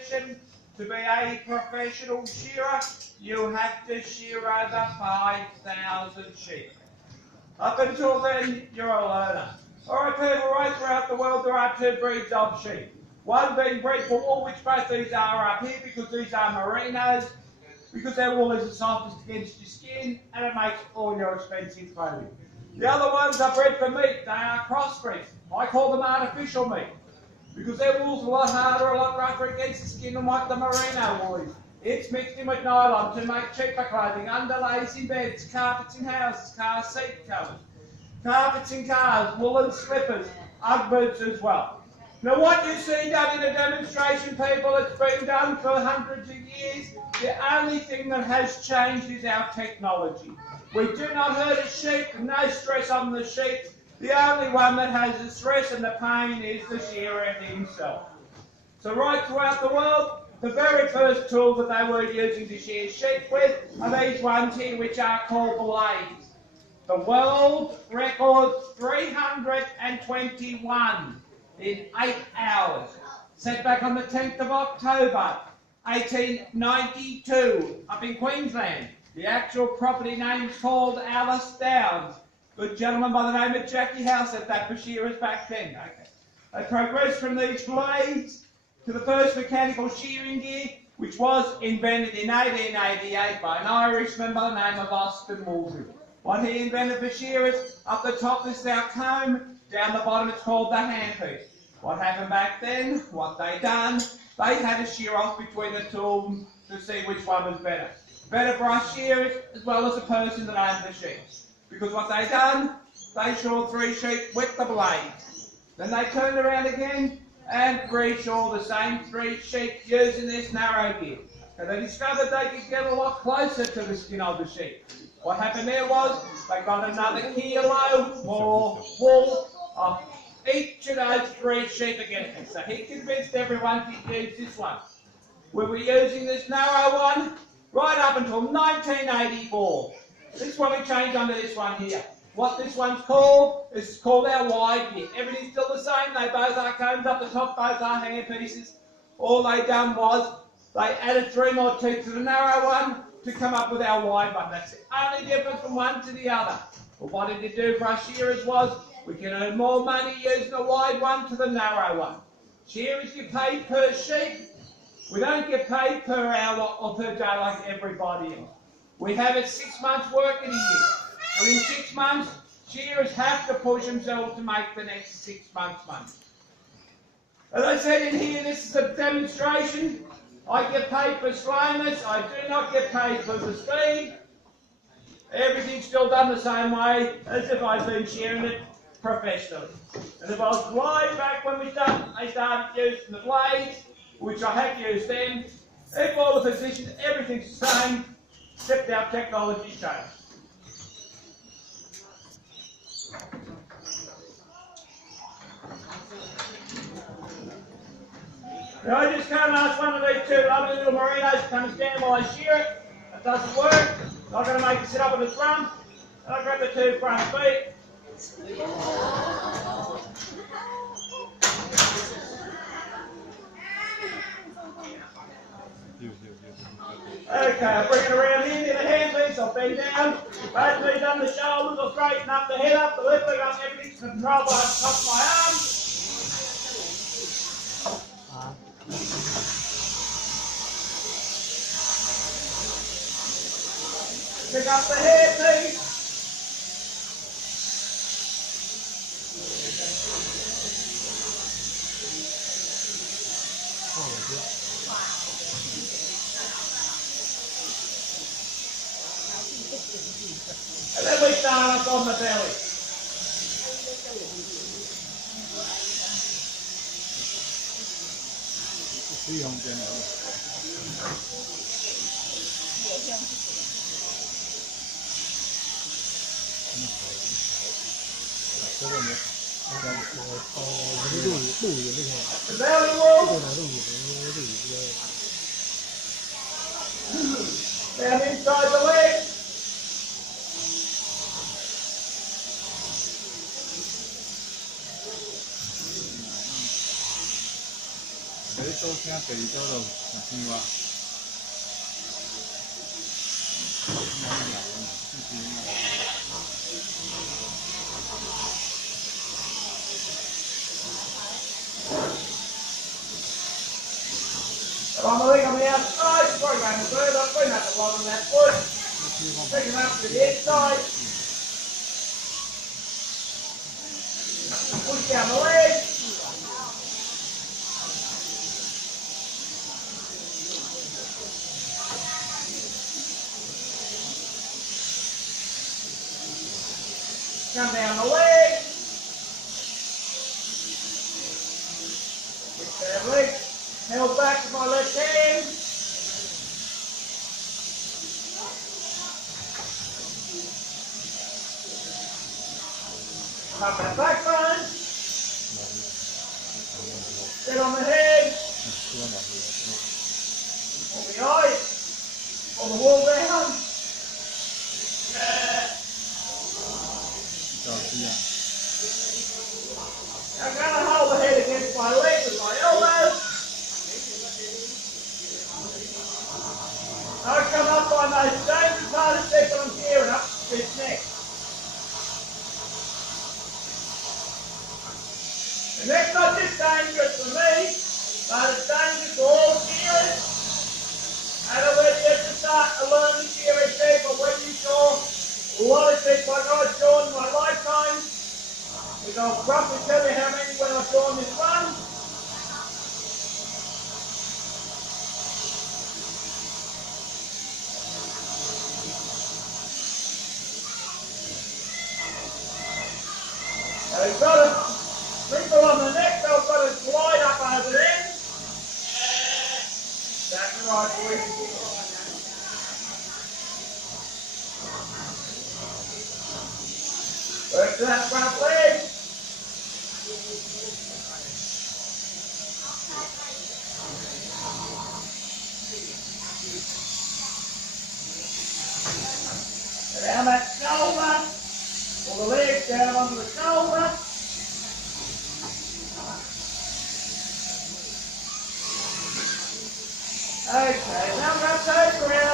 qualification to be a professional shearer, you have to shear over 5,000 sheep. Up until then, you're a learner. Alright people, right throughout the world there are two breeds of sheep. One being bred for wool, which both these are up here because these are merinos, because their wool is the softest against your skin and it makes all your expensive clothing. The other ones are bred for meat, they are crossbreeds. I call them artificial meat, because their wool's a lot harder, a lot rougher against the skin than what the merino wool is. It's mixed in with nylon to make cheaper clothing, underlays in beds, carpets in houses, car seat covers, carpets in cars, woolen slippers, Ugg boots as well. Now what you see done in a demonstration, people, it's been done for hundreds of years. The only thing that has changed is our technology. We do not hurt a sheep, no stress on the sheep. The only one that has the stress and the pain is the shearer himself. So right throughout the world, the very first tool that they were using to shear sheep with are these ones here, which are called blades. The world record 321 in 8 hours. Set back on the 10th of October, 1892, up in Queensland. The actual property name is called Alice Downs. Good gentleman by the name of Jackie House set that for shearers back then. Okay. They progressed from these blades to the first mechanical shearing gear, which was invented in 1888 by an Irishman by the name of Austin Woolsey. What he invented for shearers, up the top is our comb, down the bottom it's called the handpiece. What happened back then, what they done, they had to shear off between the tools to see which one was better. Better for us shearers as well as the person that owned the sheep. Because what they done, they shore 3 sheep with the blades. Then they turned around again and reshore the same 3 sheep using this narrow gear. And they discovered they could get a lot closer to the skin of the sheep. What happened there was they got another kilo more wool off each of those 3 sheep again. So he convinced everyone to use this one. We were using this narrow one right up until 1984. This one we changed under this one here. What this one's called is called our wide gear. Everything's still the same. They both are combs up the top, both are hand pieces. All they done was they added 3 more teeth to the narrow one to come up with our wide one. That's the only difference from one to the other. But what did it do for us shearers was we can earn more money using the wide one to the narrow one. Shearers get paid per sheep. We don't get paid per hour or per day like everybody else. We have it 6 months work in a year. So in 6 months, shearers have to push themselves to make the next 6 months money. As I said in here, this is a demonstration. I get paid for slowness. I do not get paid for the speed. Everything's still done the same way as if I'd been shearing it professionally. And if I was blind back when we started using the blades, which I have used then, if all the positions, everything's the same, except our technology changed. Now I just can't ask one of these 2 lovely little merinos to come and stand while I shear it. That doesn't work. I'm going to make it sit up on its rump, and I grab the 2 front feet. Okay, I'll bring it around here near the hand piece, I'll bend down, both knees on the shoulders, I'll straighten up the head up, the left leg up, everything's controlled by the top of my arms. Pick up the head piece. And then we start up on the belly. The belly roll. Down inside the leg. 聽第二周度聽話。Come on, Malik, on the outside. Sorry, man, the bird up, bring that along on that foot. Take him up to the inside. Push down the leg. Come down the leg. Kick that leg. Held back with my left hand. Up that backbone. Sit on the head. On the eyes. On the wall down. I'm going to hold the head against my leg with my elbows. I'll come up on those dangerous part of step on here and up his neck. The neck's not just dangerous for me, but it's dangerous for all shearers. And I want you to start to learn to shear a sheep, but when you saw a lot of sheep like I've drawn in my lifetime, which I'll roughly tell you how many when I've drawn this one. They've got a wrinkle on the neck, they've got to slide up over them. That's right, boys. Work to that front leg. Down that shoulder. Pull the legs down onto the shoulder. Okay, now I'm going to take around.